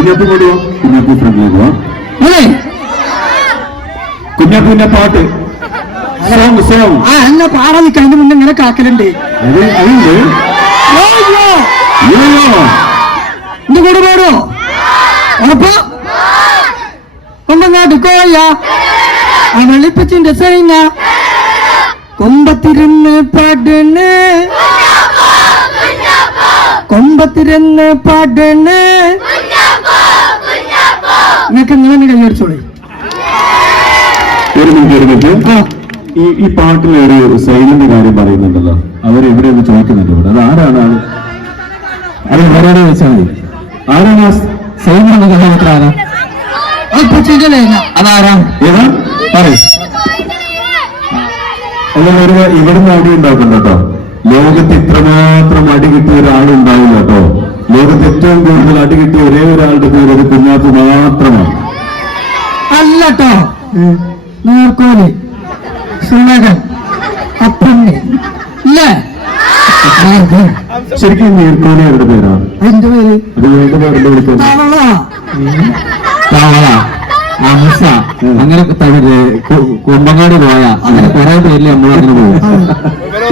കുഞ്ഞാപ്പൂ കൊണ്ടുപോ. കുഞ്ഞാപ്പൂ ഫ്രണ്ടിലേക്ക് കുഞ്ഞാപ്പൂവിന്റെ പാട്ട് സോങ് സോങ് എന്നെ പാടാൻ നിൽക്കുന്നതിന് മുന്നേ ഇങ്ങനെ കാക്കലുണ്ട്. അതുണ്ട് എന്റെ കൂടെ പാടോ? ഉറപ്പാ? കൊണ്ടങ്ങാട്ട് കോയ വെളിപ്പച്ചിന്റെ സൈന കൊമ്പത്തിരുന്ന് പാടണ് കൊമ്പത്തിരുന്ന് പാടണ്. നിങ്ങൾക്ക് ഇങ്ങനെ കൈയടിച്ചോളി. ഒരു മിനിറ്റ്. ഈ പാട്ടിലൊരു സൈലന്റ് കാര്യം പറയുന്നുണ്ടല്ലോ, അവരെവിടെയൊന്ന് ചോദിക്കുന്നുണ്ട് ഇവിടെ. അത് ആരാണ്? അത് ആരാണ് ചോദിച്ചാൽ മതി. ആരാണ് സൈലന്റ് കഥാപാത്രം? ആരാ? അതാരാ? ഏതാ പറയൂ. ഒരു ഇവിടുന്ന് അടി ഉണ്ടാക്കും കേട്ടോ. ലോകത്ത് ഇത്രമാത്രം അടി കിട്ടിയ ഒരാളുണ്ടാവില്ല കേട്ടോ. ലോകത്ത് ഏറ്റവും കൂടുതൽ അടി കിട്ടിയ ഒരേ ഒരാളുടെ പേര് ഒരു കുഞ്ഞാപ്പ് മാത്രമാണ്. അല്ലട്ടോ, നീർക്കോലി സുനകൻ അപ്പണ്ണി ഇല്ലേ? ശരിക്കും നീർക്കോലി അവരുടെ പേരാണ്. എന്റെ പേര് തവള, അംസ, അങ്ങനെ കുമ്പങ്ങാട് പോയ അങ്ങനെ കുറെ പേരിൽ നമ്മൾ അങ്ങനെ പോകും.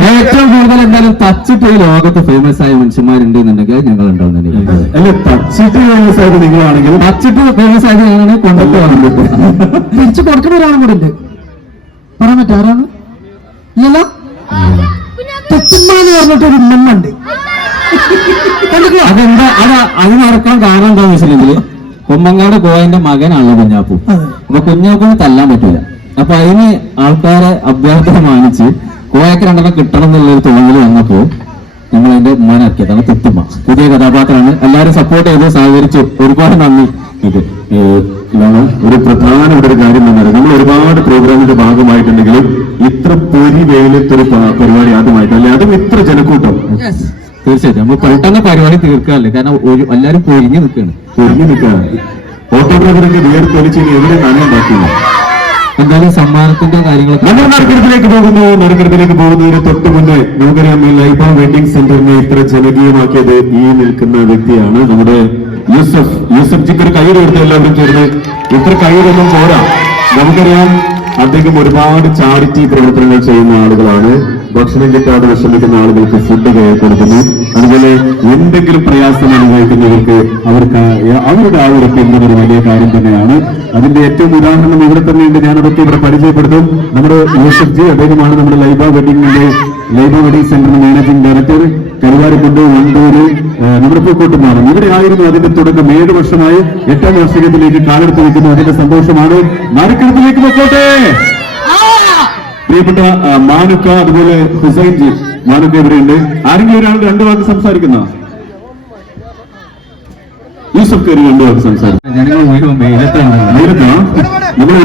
ഏറ്റവും കൂടുതൽ എന്തായാലും ടച്ചിട്ട് ഈ ലോകത്ത് ഫേമസ് ആയ മനുഷ്യന്മാരുണ്ട് എന്നുണ്ടെങ്കിൽ ഞങ്ങൾ ഉണ്ടാവുന്നുണ്ടെങ്കിൽ അല്ല, ടച്ചിട്ട് ഫേമസ് ആയത് നിങ്ങളാണെങ്കിൽ ടച്ചിട്ട് ഫേമസ് ആയത് ഞങ്ങൾ കൊണ്ടു വന്നിട്ട് തിരിച്ചു കൊടുക്കുന്ന ഒരാളും കൂടെ ഉണ്ട്. പറയാൻ പറ്റും ആരാണ്? ഇല്ലല്ലോ. തെറ്റുമ്മാന്ന് പറഞ്ഞിട്ടൊരു ഉമ്മണ്ട്. അതെന്താ അത് നടക്കാൻ കാരണം എന്താന്ന് വെച്ചിട്ടുണ്ടെങ്കിൽ കൊമ്പങ്ങാട് കോയന്റെ മകനാണല്ലോ കുഞ്ഞാപ്പൂ. അപ്പൊ കുഞ്ഞാപ്പൂന് തല്ലാൻ പറ്റൂല. അപ്പൊ അതിന് ആൾക്കാരെ അഭ്യർത്ഥന മാനിച്ച് കോയക്ക് രണ്ടെണ്ണം കിട്ടണം എന്നുള്ളൊരു തോന്നൽ വന്നപ്പോ ഞങ്ങൾ അതിന്റെ ഉമ്മാനാക്കിയതാണ് തെറ്റുമ്മ. പുതിയ കഥാപാത്രമാണ്. എല്ലാവരും സപ്പോർട്ട് ചെയ്ത് സഹകരിച്ചു. ഒരുപാട് നന്ദി. ഇതാണ് ഒരു പ്രധാന ഒരു കാര്യം തന്നത്. നമ്മൾ ഒരുപാട് പ്രോഗ്രാമിന്റെ ഭാഗമായിട്ടുണ്ടെങ്കിലും ഇത്ര പൊരി വെയിലത്തൊരു പരിപാടി ആദ്യമായിട്ട്, അല്ലെ അതും ഇത്ര ജനക്കൂട്ടം. തീർച്ചയായിട്ടും നമ്മൾ പെട്ടെന്ന് പരിപാടി തീർക്കാറില്ല. കാരണം എല്ലാവരും പൊരിഞ്ഞു നിൽക്കുകയാണ്. ഫോട്ടോഗ്രാഫറൊക്കെ വേർത്തൊലിച്ച് എവിടെ നനയുണ്ടാക്കില്ല. എന്തായാലും സമ്മാനത്തിന്റെ കാര്യങ്ങളൊക്കെ നമ്മൾ നറുക്കെടുപ്പിലേക്ക് പോകുന്നതിന് തൊട്ട് മുന്നേ നമുക്കറിയാം, ലൈബ വെഡിങ് സെന്ററിനെ ഇത്ര ജനകീയമാക്കിയത് ഈ നിൽക്കുന്ന വ്യക്തിയാണ് നമ്മുടെ യൂസഫ് ജിക്ക്. ഒരു കൈയ്യടി എടുത്ത് എല്ലാവരും ചേർന്ന്. ഇത്ര കൈയ്യടൊന്നും പോരാ. നമുക്കറിയാം അദ്ദേഹം ഒരുപാട് ചാരിറ്റി പ്രവർത്തനങ്ങൾ ചെയ്യുന്ന ആളുകളാണ്. ഭക്ഷണം കിട്ടാതെ വിഷമിക്കുന്ന ആളുകൾക്ക് ഫുഡ് കൊടുക്കുന്നു. അതുപോലെ എന്തെങ്കിലും പ്രയാസം അനുഭവിക്കുന്നവർക്ക് അവരുടെ ആ ഒരു പിന്തുണ ഒരു വലിയ കാര്യം തന്നെയാണ്. അതിന്റെ ഏറ്റവും ഉദാഹരണം ഇവിടെ തന്നെയുണ്ട്. ഞാനതൊക്കെ ഇവിടെ പരിചയപ്പെടുത്തും. നമ്മുടെ യൂസഫ് ജി, അദ്ദേഹമാണ് നമ്മുടെ ലൈബ വെഡിങ് സെന്ററിന്റെ മാനേജിംഗ് ഡയറക്ടർ. കരുവാരക്കുണ്ട്, വണ്ടൂര്, നമ്മുടെ പൂക്കോട്ടുമാറും ഇവിടെ ആയിരുന്നു അതിന്റെ തുടക്കം. 7 വർഷമായി 8ാം വാർഷികത്തിലേക്ക് കാലെടുത്ത് വയ്ക്കുന്നു. അതിന്റെ സന്തോഷമാണ്. നറുക്കെടുപ്പിലേക്ക് പൊക്കോട്ടെ. പ്രിയപ്പെട്ട മാനുക്ക, അതുപോലെ ഹുസൈൻ ജി. മാനുക്ക ഇവിടെയുണ്ട്. ആരെങ്കിലും ഒരാൾ 2 വാക്ക് സംസാരിക്കുന്ന? യൂസഫ് കയറി 2 വാക്ക് സംസാരിക്കും. ജനങ്ങൾ നമ്മൾ